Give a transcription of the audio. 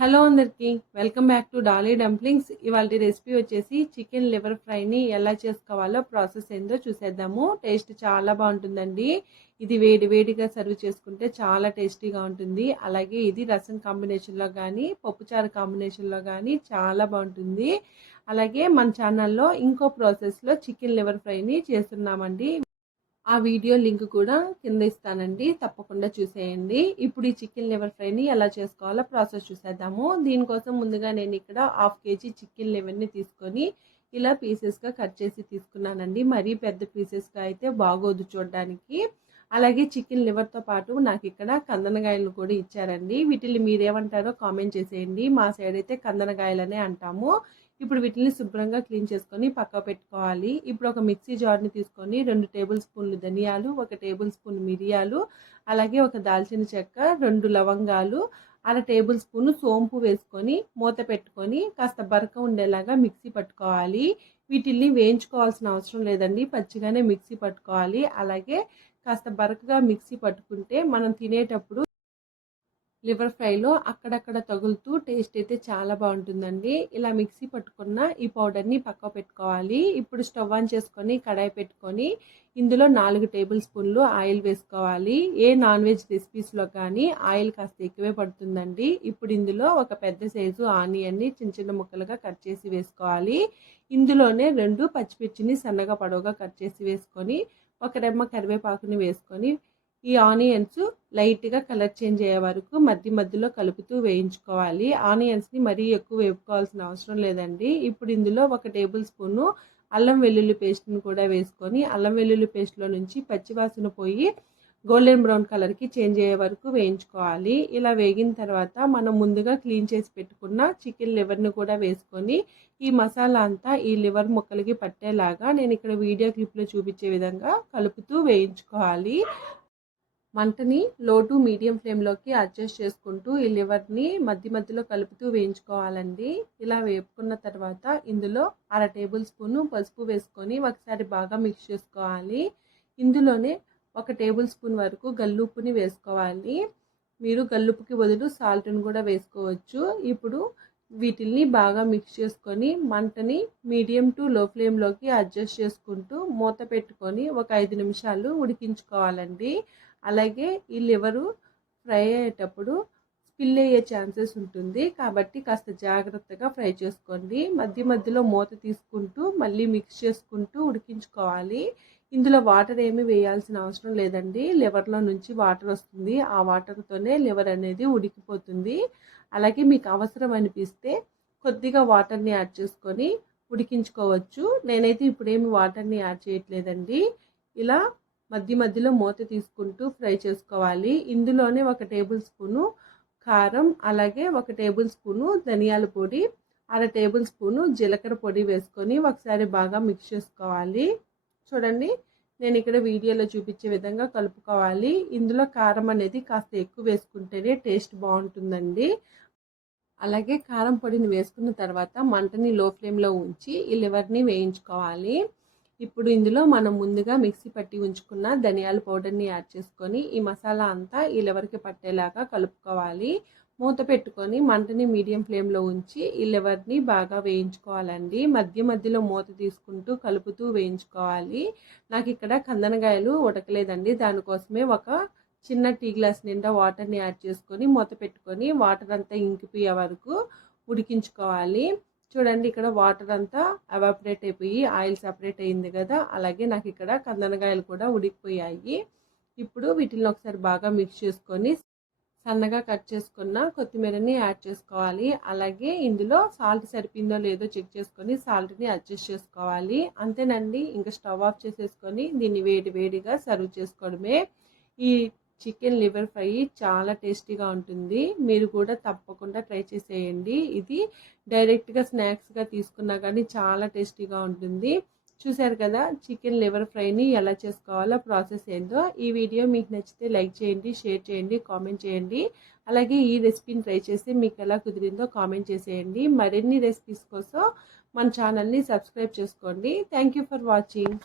Hello అందరికీ welcome back to Dolly dumplings. ఇవాళ recipe వచ్చేసి చికెన్ లివర్ ఫ్రైని ఎలా చేసుకోవాలో ప్రాసెస్ ఏందో చూసేద్దాము. టేస్ట్ చాలా బాగుంటుందండి. ఇది వేడిగా సర్వ్ చేసుకుంటే చాలా టేస్టీగా ఉంటుంది. అలాగే ఇది రసం కాంబినేషన్లో కానీ పప్పుచారు కాంబినేషన్లో కానీ చాలా బాగుంటుంది. అలాగే మన ఛానల్లో ఇంకో ప్రాసెస్లో చికెన్ లివర్ ఫ్రైని చేస్తున్నామండి. ఆ వీడియో లింక్ కూడా కింద ఇస్తానండి, తప్పకుండా చూసేయండి. ఇప్పుడు ఈ చికెన్ లివర్ ఫ్రైని ఎలా చేసుకోవాలో ప్రాసెస్ చూసేద్దాము. దీనికోసం ముందుగా నేను ఇక్కడ 1/2 kg చికెన్ లివర్ని తీసుకొని ఇలా పీసెస్గా కట్ చేసి తీసుకున్నానండి. మరీ పెద్ద పీసెస్గా అయితే బాగోదు చూడడానికి. అలాగే చికెన్ లివర్తో పాటు నాకు ఇక్కడ కందనకాయలు కూడా ఇచ్చారండి. వీటిని మీరేమంటారో కామెంట్ చేసేయండి. మా సైడ్ అయితే కందనకాయలనే అంటాము. ఇప్పుడు వీటిని శుభ్రంగా క్లీన్ చేసుకొని పక్క పెట్టుకోవాలి. ఇప్పుడు ఒక మిక్సీ జార్ని తీసుకొని 2 టేబుల్ స్పూన్లు ధనియాలు, 1 టేబుల్ స్పూన్ మిరియాలు, అలాగే ఒక దాల్చిన చెక్క, 2 లవంగాలు, 1/2 టేబుల్ స్పూన్ సోంపు వేసుకొని మూత పెట్టుకొని కాస్త బరక ఉండేలాగా మిక్సీ పట్టుకోవాలి. వీటిని వేయించుకోవాల్సిన అవసరం లేదండి, పచ్చిగానే మిక్సీ పట్టుకోవాలి. అలాగే కాస్త బరకగా మిక్సీ పట్టుకుంటే మనం తినేటప్పుడు లివర్ ఫ్రైలో అక్కడక్కడ తగులుతూ టేస్ట్ అయితే చాలా బాగుంటుందండి. ఇలా మిక్సీ పట్టుకున్న ఈ పౌడర్ని పక్క పెట్టుకోవాలి. ఇప్పుడు స్టవ్ ఆన్ చేసుకొని కడాయి పెట్టుకొని ఇందులో 4 టేబుల్ స్పూన్లు ఆయిల్ వేసుకోవాలి. ఏ నాన్ వెజ్ రెసిపీస్లో కానీ ఆయిల్ కాస్త ఎక్కువే పడుతుందండి. ఇప్పుడు ఇందులో ఒక పెద్ద సైజు ఆనియన్ని చిన్న ముక్కలుగా కట్ చేసి వేసుకోవాలి. ఇందులోనే 2 పచ్చిమిర్చిని సన్నగా పొడవుగా కట్ చేసి వేసుకొని ఒక రెమ్మ కరివేపాకుని వేసుకొని ఈ ఆనియన్స్ లైట్గా కలర్ చేంజ్ అయ్యే వరకు మధ్యలో కలుపుతూ వేయించుకోవాలి. ఆనియన్స్ని మరీ ఎక్కువ వేపుకోవాల్సిన అవసరం లేదండి. ఇప్పుడు ఇందులో 1 టేబుల్ స్పూను అల్లం వెల్లుల్లి పేస్ట్ని కూడా వేసుకొని అల్లం వెల్లుల్లి పేస్ట్లో నుంచి పచ్చివాసన పోయి గోల్డెన్ బ్రౌన్ కలర్కి చేంజ్ అయ్యే వరకు వేయించుకోవాలి. ఇలా వేగిన తర్వాత మనం ముందుగా క్లీన్ చేసి పెట్టుకున్న చికెన్ లివర్ని కూడా వేసుకొని ఈ మసాలా అంతా ఈ లివర్ ముక్కలకి పట్టేలాగా నేను ఇక్కడ వీడియో క్లిప్లో చూపించే విధంగా కలుపుతూ వేయించుకోవాలి. మంటని లో టు మీడియం ఫ్లేమ్లోకి అడ్జస్ట్ చేసుకుంటూ ఈ లివర్ని మధ్యలో కలుపుతూ వేయించుకోవాలండి. ఇలా వేపుకున్న తర్వాత ఇందులో 1/2 టేబుల్ స్పూను పసుపు వేసుకొని ఒకసారి బాగా మిక్స్ చేసుకోవాలి. ఇందులోనే 1 టేబుల్ స్పూన్ వరకు గల్లుప్పుని వేసుకోవాలి. మీరు గల్లుప్పుకి బదులు సాల్ట్ని కూడా వేసుకోవచ్చు. ఇప్పుడు వీటిల్ని బాగా మిక్స్ చేసుకొని మంటని మీడియం టు లో ఫ్లేమ్లోకి అడ్జస్ట్ చేసుకుంటూ మూత పెట్టుకొని ఒక 5 నిమిషాలు ఉడికించుకోవాలండి. అలాగే ఈ లివరు ఫ్రై అయ్యేటప్పుడు స్పిల్ అయ్యే ఛాన్సెస్ ఉంటుంది, కాబట్టి కాస్త జాగ్రత్తగా ఫ్రై చేసుకోండి. మధ్యలో మూత తీసుకుంటూ మళ్ళీ మిక్స్ చేసుకుంటూ ఉడికించుకోవాలి. ఇందులో వాటర్ ఏమీ వేయాల్సిన అవసరం లేదండి. లివర్లో నుంచి వాటర్ వస్తుంది, ఆ వాటర్తోనే లివర్ అనేది ఉడికిపోతుంది. అలాగే మీకు అవసరం అనిపిస్తే కొద్దిగా వాటర్ని యాడ్ చేసుకొని ఉడికించుకోవచ్చు. నేనైతే ఇప్పుడేమి వాటర్ని యాడ్ చేయట్లేదండి. ఇలా మధ్యలో మూత తీసుకుంటూ ఫ్రై చేసుకోవాలి. ఇందులోనే 1 టేబుల్ స్పూను కారం, అలాగే 1 టేబుల్ స్పూను ధనియాల పొడి, 1/2 టేబుల్ స్పూను జీలకర్ర పొడి వేసుకొని ఒకసారి బాగా మిక్స్ చేసుకోవాలి. చూడండి, నేను ఇక్కడ వీడియోలో చూపించే విధంగా కలుపుకోవాలి. ఇందులో కారం అనేది కాస్త ఎక్కువ వేసుకుంటేనే టేస్ట్ బాగుంటుందండి. అలాగే కారం పొడిని వేసుకున్న తర్వాత మంటని లో ఫ్లేమ్లో ఉంచి ఈ లివర్ని వేయించుకోవాలి. ఇప్పుడు ఇందులో మనం ముందుగా మిక్సీ పట్టి ఉంచుకున్న ధనియాల పౌడర్ని యాడ్ చేసుకొని ఈ మసాలా అంతా ఈ లివర్కి పట్టేలాగా కలుపుకోవాలి. మూత పెట్టుకొని మంటని మీడియం ఫ్లేమ్లో ఉంచి ఈ లివర్ని బాగా వేయించుకోవాలండి. మధ్యలో మూత తీసుకుంటూ కలుపుతూ వేయించుకోవాలి. నాకు ఇక్కడ కందనకాయలు ఉడకలేదండి, దానికోసమే ఒక చిన్న టీ గ్లాస్ నిండా వాటర్ని యాడ్ చేసుకొని మూత పెట్టుకొని వాటర్ అంతా ఇంకిపోయే వరకు ఉడికించుకోవాలి. చూడండి, ఇక్కడ వాటర్ అంతా ఎవాపరేట్ అయిపోయి ఆయిల్ సపరేట్ అయింది కదా. అలాగే నాకు ఇక్కడ కందనకాయలు కూడా ఉడికిపోయాయి. ఇప్పుడు వీటిని ఒకసారి బాగా మిక్స్ చేసుకొని సన్నగా కట్ చేసుకున్న కొత్తిమీరని యాడ్ చేసుకోవాలి. అలాగే ఇందులో సాల్ట్ సరిపోయిందో లేదో చెక్ చేసుకొని సాల్ట్ని అడ్జస్ట్ చేసుకోవాలి. అంతేనండి, ఇంకా స్టవ్ ఆఫ్ చేసేసుకొని దీన్ని వేడిగా సర్వ్ చేసుకోవడమే. ఈ చికెన్ లివర్ ఫ్రై చాలా టేస్టీగా ఉంటుంది. మీరు కూడా తప్పకుండా ట్రై చేసేయండి. ఇది డైరెక్ట్గా స్నాక్స్గా తీసుకున్నా కానీ చాలా టేస్టీగా ఉంటుంది. చూశారు కదా చికెన్ లివర్ ఫ్రైని ఎలా చేసుకోవాలో ప్రాసెస్ ఏందో. ఈ వీడియో మీకు నచ్చితే లైక్ చేయండి, షేర్ చేయండి, కామెంట్ చేయండి. అలాగే ఈ రెసిపీని ట్రై చేసి మీకు ఎలా కుదిరిందో కామెంట్ చేసేయండి. మరిన్ని రెసిపీస్ కోసం మన ఛానల్ని సబ్స్క్రైబ్ చేసుకోండి. Thank you for watching.